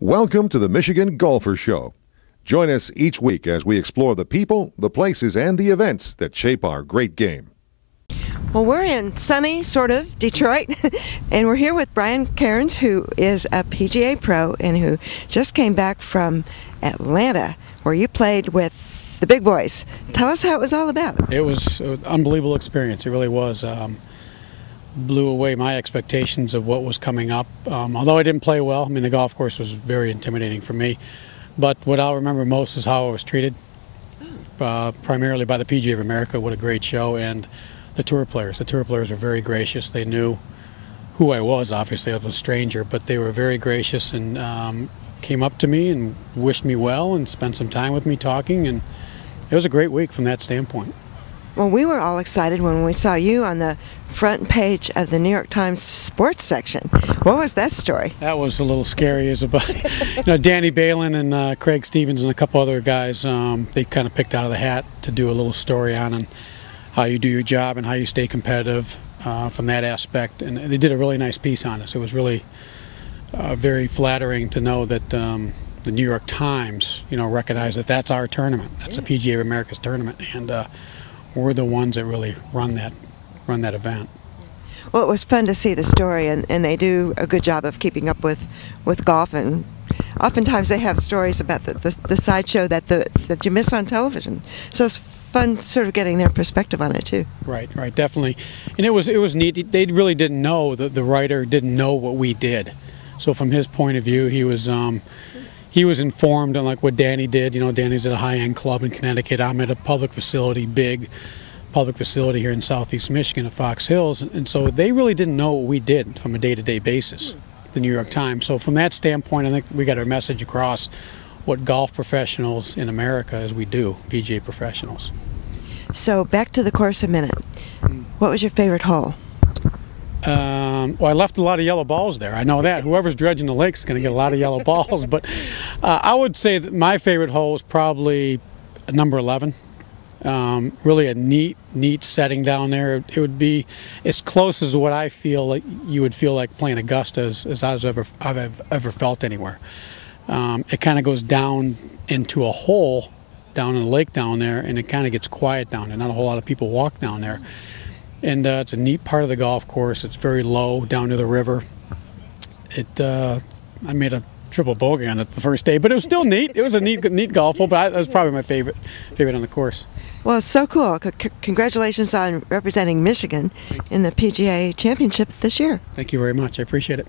Welcome to the Michigan Golfer Show. Join us each week as we explore the people, the places, and the events that shape our great game. Well, we're in sunny, sort of, Detroit, and we're here with Brian Cairns, who is a PGA pro and who just came back from Atlanta, where you played with the big boys. Tell us how it was all about. It was an unbelievable experience. It really was. Blew away my expectations of what was coming up. Although I didn't play well, I mean, the golf course was very intimidating for me. But what I'll remember most is how I was treated, primarily by the PGA of America. What a great show. And the tour players. The tour players were very gracious. They knew who I was. Obviously, I was a stranger, but they were very gracious and came up to me and wished me well and spent some time with me talking. And it was a great week from that standpoint. Well, we were all excited when we saw you on the front page of the New York Times sports section. What was that story? That was a little scary. It was about, Danny Balin and Craig Stevens and a couple other guys. They kind of picked out of the hat to do a little story on and how you do your job and how you stay competitive from that aspect. And they did a really nice piece on us. It was really very flattering to know that the New York Times, recognized that that's our tournament. That's a PGA of America's tournament, and we're the ones that really run that event. Well, it was fun to see the story, and they do a good job of keeping up with golf, and oftentimes they have stories about the sideshow that you miss on television. So it's fun sort of getting their perspective on it too. Right, definitely. And it was neat. They really didn't know, the writer didn't know what we did. So from his point of view, he was informed on like what Danny did. Danny's at a high-end club in Connecticut. I'm at a public facility, big public facility here in Southeast Michigan at Fox Hills. And so they really didn't know what we did from a day-to-day basis, the New York Times. So from that standpoint, I think we got our message across what golf professionals in America, as we do, PGA professionals. So back to the course a minute. What was your favorite hole? Well, I left a lot of yellow balls there. I know that. Whoever's dredging the lake is going to get a lot of yellow balls. But I would say that my favorite hole is probably number 11. Really a neat setting down there. It would be as close as what I feel like you would feel like playing Augusta as I've ever felt anywhere. It kind of goes down into a hole down in the lake down there, and it kind of gets quiet down there. Not a whole lot of people walk down there. And it's a neat part of the golf course. It's very low down to the river. I made a triple bogey on it the first day, but it was still neat. It was a neat golf hole, but that was probably my favorite on the course. Well, it's so cool. Congratulations on representing Michigan in the PGA Championship this year. Thank you very much. I appreciate it.